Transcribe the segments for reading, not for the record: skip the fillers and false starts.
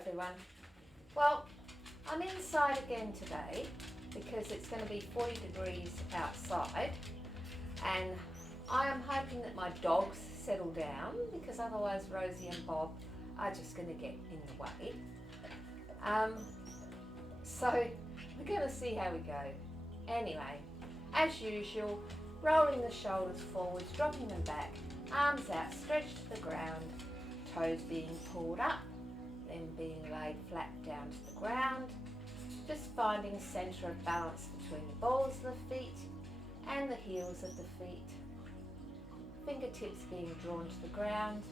everyone. Well, I'm inside again today because it's going to be 40 degrees outside, and I am hoping that my dogs settle down because otherwise Rosie and Bob are just going to get in the way. So we're going to see how we go. Anyway, as usual, rolling the shoulders forwards, dropping them back, arms out, stretched to the ground, toes being pulled up, then being laid flat down to the ground, just finding centre of balance between the balls of the feet and the heels of the feet. Fingertips being drawn to the ground,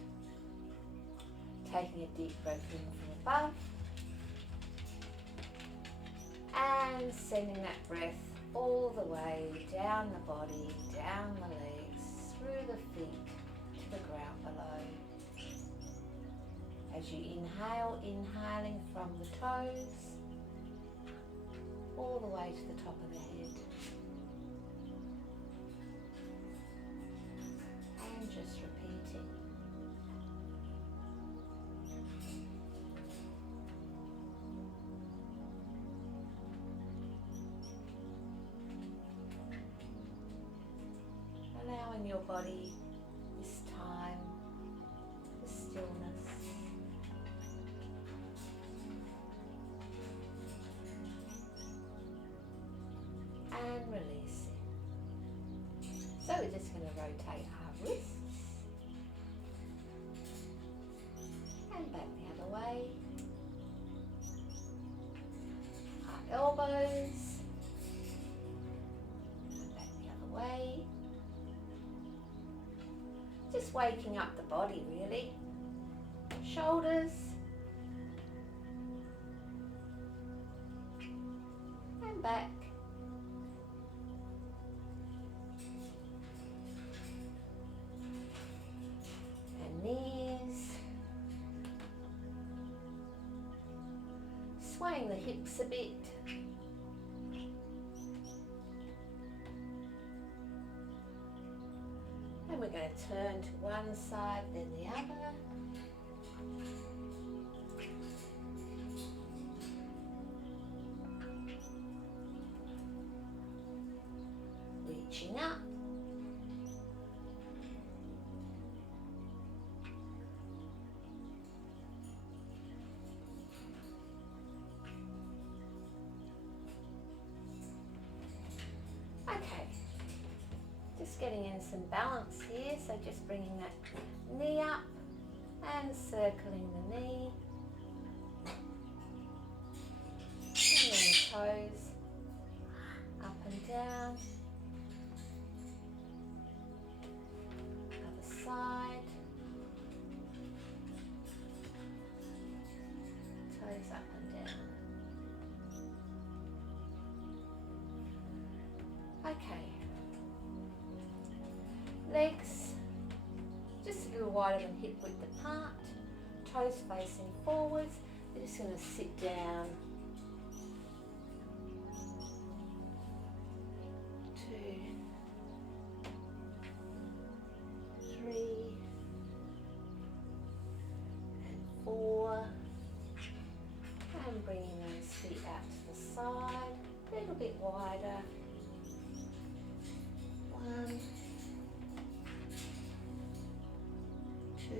taking a deep breath in from above, and sending that breath all the way down the body, down the legs, through the feet to the ground below. As you inhale, inhaling from the toes all the way to the top of the head. And just repeating. Allowing your body this time, the stillness. And releasing. So we're just going to rotate our wrists and back the other way. Our elbows and back the other way. Just waking up the body really. Shoulders and back. And knees. Swaying the hips a bit. And we're going to turn to one side, then the other. Reaching up. Okay. Just getting in some balance here, so just bringing that knee up and circling the knee. And then the toes up and down. Other side. Toes up and down. Okay. Legs just a little wider than hip width apart, toes facing forwards. We're just going to sit down. 2, 3, and 4, and bringing those feet out to the side, a little bit wider. 1, 2,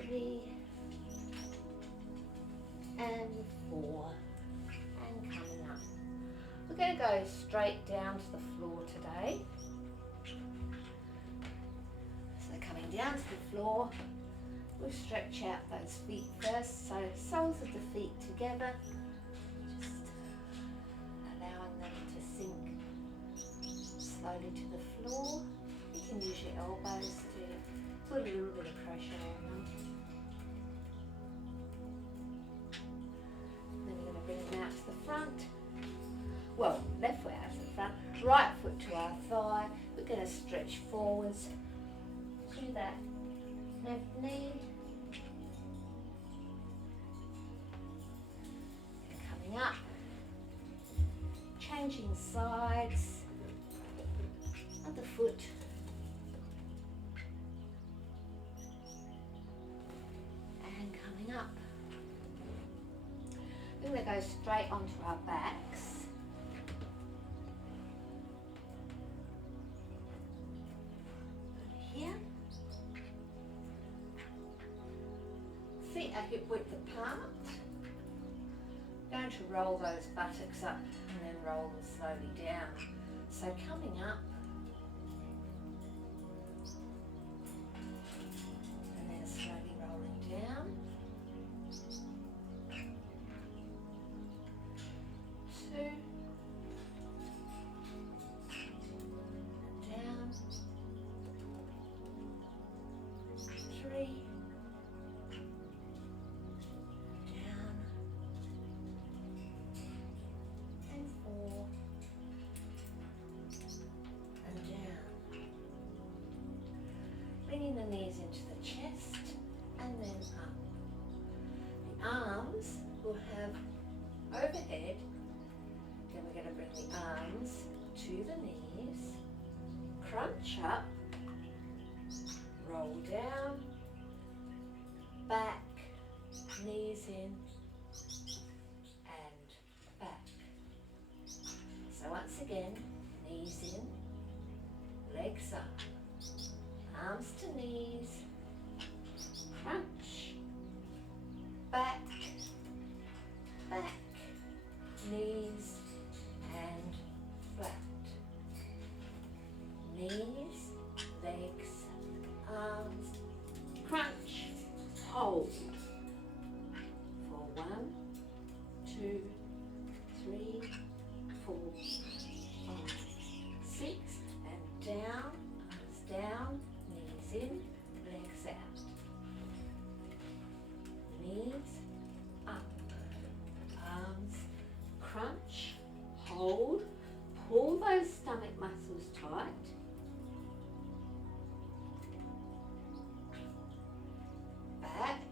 3, and 4, and coming up. We're going to go straight down to the floor today. So coming down to the floor, we'll stretch out those feet first, so soles of the feet together, just allowing them to sink slowly to the floor. You can use your elbows to put a little bit of pressure on them. Then we're going to bring them out to the front. Well, left foot out to the front, right foot to our thigh. We're going to stretch forwards to that left knee. And coming up, changing sides. Other foot. coming up. We're going to go straight onto our backs. Here. Feet are hip width apart. Going to roll those buttocks up and then roll them slowly down. So coming up and then slowly rolling down. 2, down, 3, down, and 4, and down. Bringing the knees into the chest and then up. The arms will have overhead. Then we're going to bring the arms to the knees, crunch up, roll down, back, knees in, and back. So once again, knees in, legs up, arms to knees, crunch, back, back, knees, and flat. Knees, legs, arms, crunch, hold. For 1, 2, 3, 4, 5, 6, and down, arms down, knees in, legs out. Knees up, arms, crunch, hold, pull those stomach muscles tight. Back.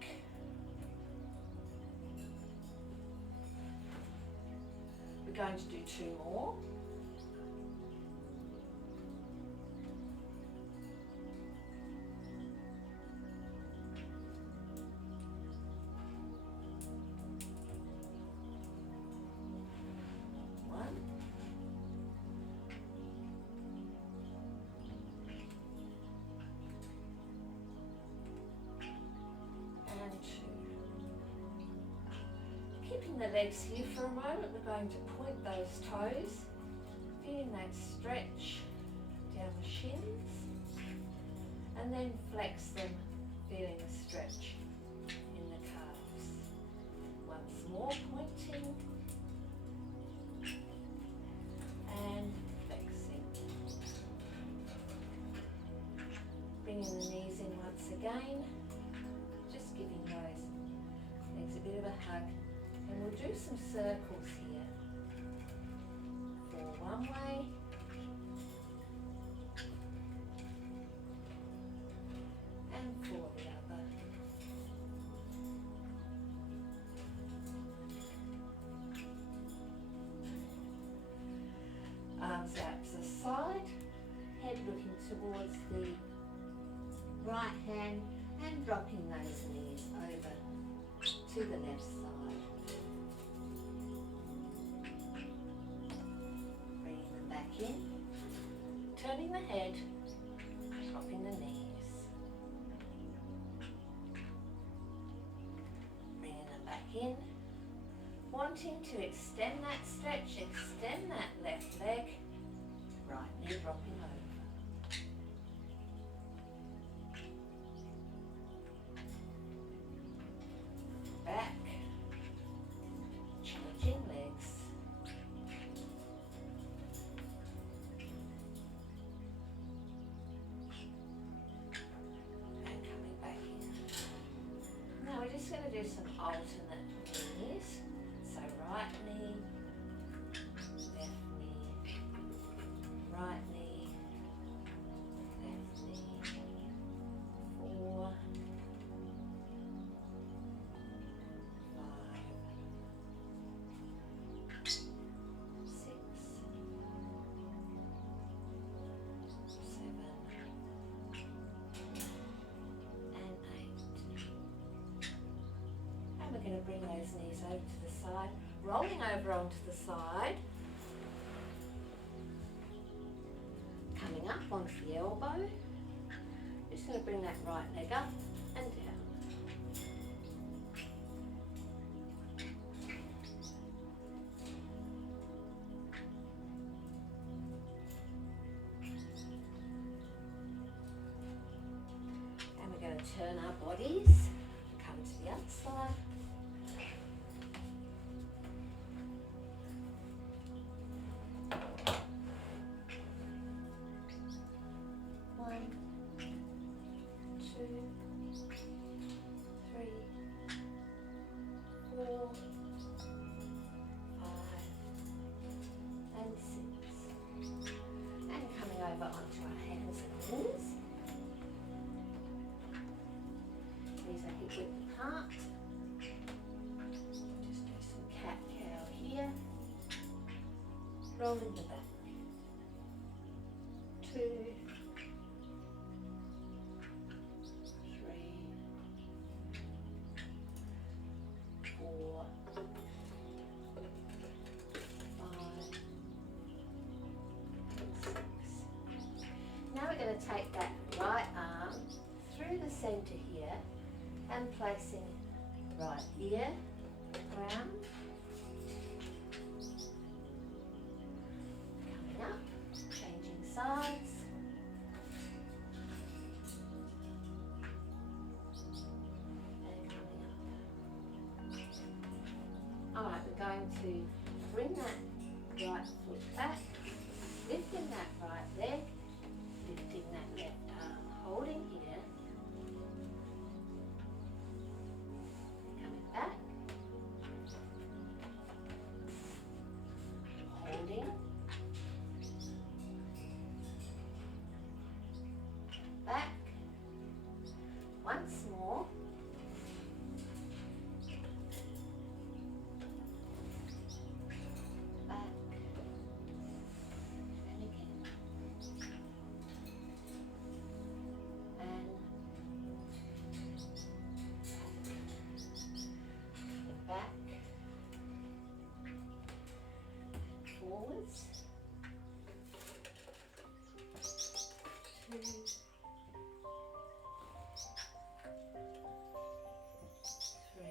We're going to do 2 more. Keeping the legs here for a moment, we're going to point those toes, feeling that stretch down the shins, and then flex them, feeling the stretch in the calves. Once more, pointing and flexing. Bringing the knees in once again, just giving those legs a bit of a hug. And we'll do some circles here. For one way, and for the other. Arms out to the side, head looking towards the right hand and dropping those knees over to the left side. In, turning the head, dropping the knees, bringing them back in, wanting to extend that stretch, extend that left leg, right knee dropping over. Back, changing legs. Just going to do some alternate knees. So right knee, left knee, right knee, left knee. 4, 5, 6, 7, and 8. Going to bring those knees over to the side, rolling over onto the side, coming up onto the elbow. Just going to bring that right leg up and down. And we're going to turn our bodies, come to the other side. Onto our hands and knees. Knees are hip width apart. Just do some cat-cow here. Rolling the back. 2, 3, 4, 5. Now we're going to take that right arm through the centre here and placing right ear ground. Coming up, changing sides. And coming up. Alright, we're going to bring that right foot back, lifting that right leg, lifting that left arm, holding here, coming back, holding, back, once more, back, and again. Back, forwards, 2, 3,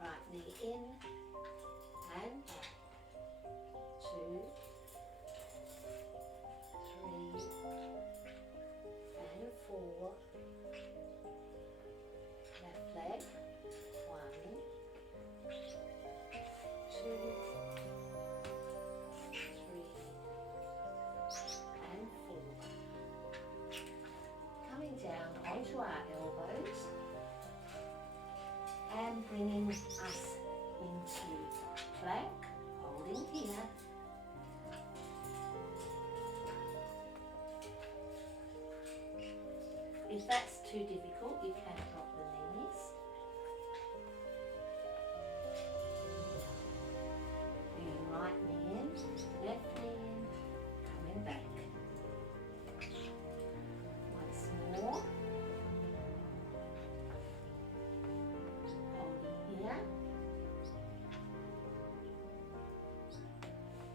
right knee in and back, 2, 3, and 4. Left leg, 1, 2, 3, and 4. Coming down onto our elbows and bringing us into plank, holding here. If that's too difficult, you can drop the knees. Bringing right knee in, left knee in, coming back. Once more. Holding here.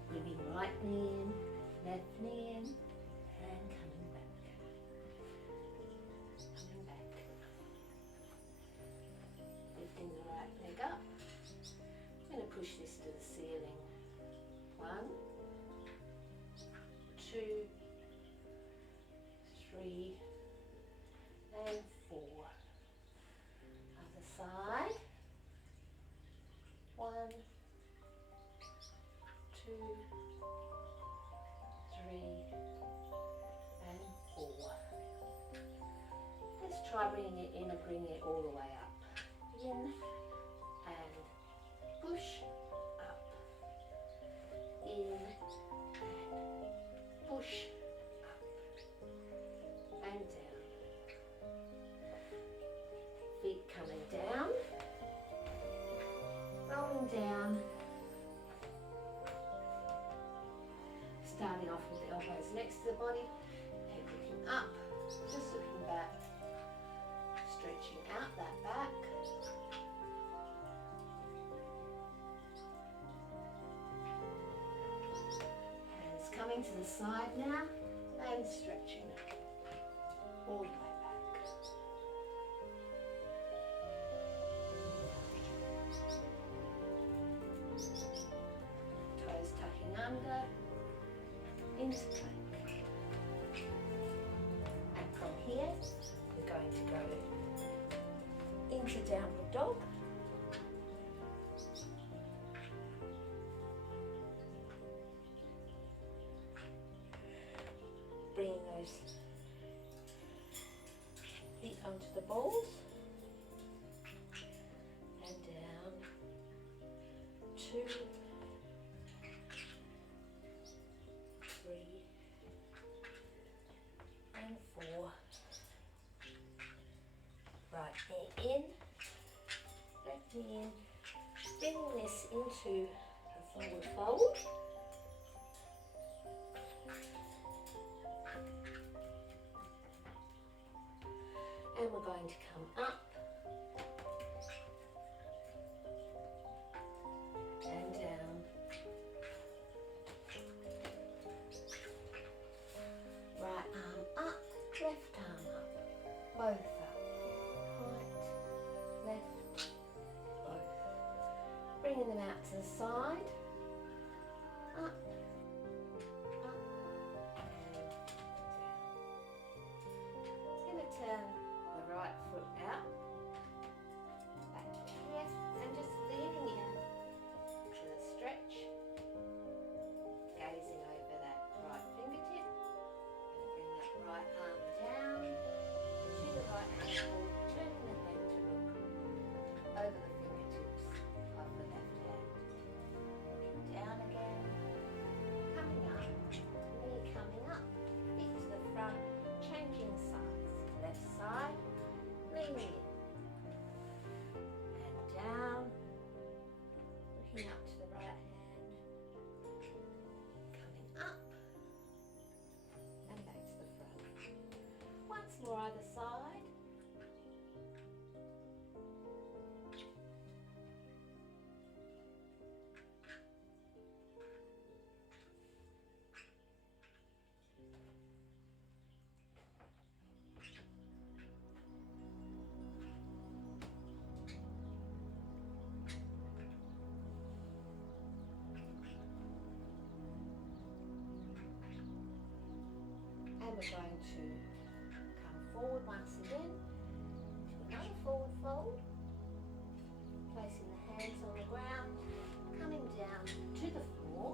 Bringing right knee in, left knee in, and coming back. Lifting the right leg up. I'm going to push this to the ceiling. 1, 2, 3, and 4. Other side. 1, 2, 3, and 4. Let's try bringing it in and bringing it all the way up. In and push up, in and push up and down. Feet coming down, rolling down, starting off with the elbows next to the body, head looking up, just looking back, stretch Coming to the side now and stretching all the way back. Toes tucking under into plank. And from here, we're going to go into downward dog. Bringing those feet onto the balls and down, 2, 3 and 4. Right knee in, left knee in, bringing this into a forward fold. And we're going to come up and down. Right arm up, left arm up, both up. Right, left, both. Bringing them out to the side. Up, up, and down. It's going to turn the right foot out, back to the left, and just leaning in to the stretch, gazing over that right fingertip, and bring that right arm down to the right ankle, turning the head to look over the fingertips of the left hand. Looking down again, coming up, knee coming up, feet to the front, changing sides. Left side, leaning in and down, looking up to the right hand, coming up and back to the front. Once more either side. And we're going to come forward once again to another forward fold, placing the hands on the ground, coming down to the floor.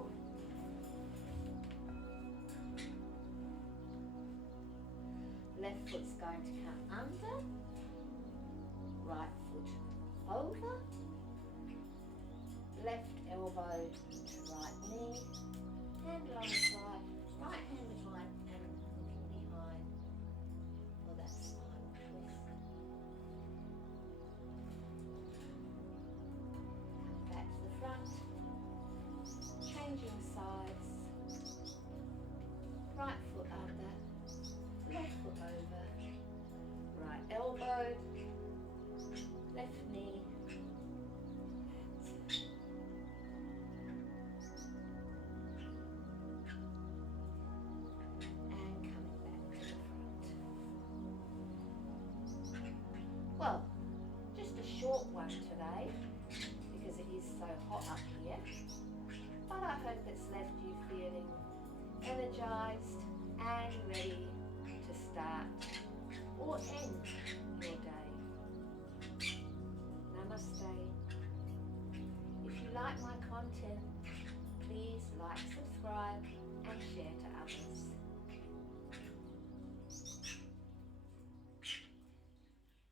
Left foot's going to come under, right foot over, left elbow to right knee, hand along the side, right hand behind and looking behind for that spinal twist. Come back to the front, changing sides, right foot under, left foot over, right elbow, left knee, well, just a short one today because it is so hot up here, but I hope it's left you feeling energized and ready to start or end your day. Namaste. If you like my content, please like, subscribe and share to others.